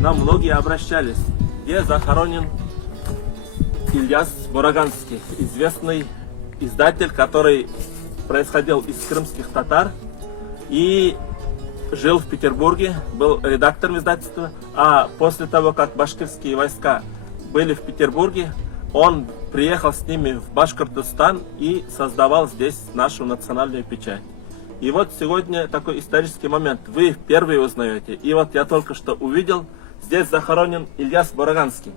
нам многие обращались, где захоронен Ilyas Boragansky, известный издатель, который происходил из крымских татар и жил в Петербурге, был редактором издательства, а после того, как башкирские войска были в Петербурге, он приехал с ними в Башкортостан и создавал здесь нашу национальную печать. И вот сегодня такой исторический момент, вы впервые узнаете. И вот я только что увидел, здесь захоронен Ilyas Boragansky.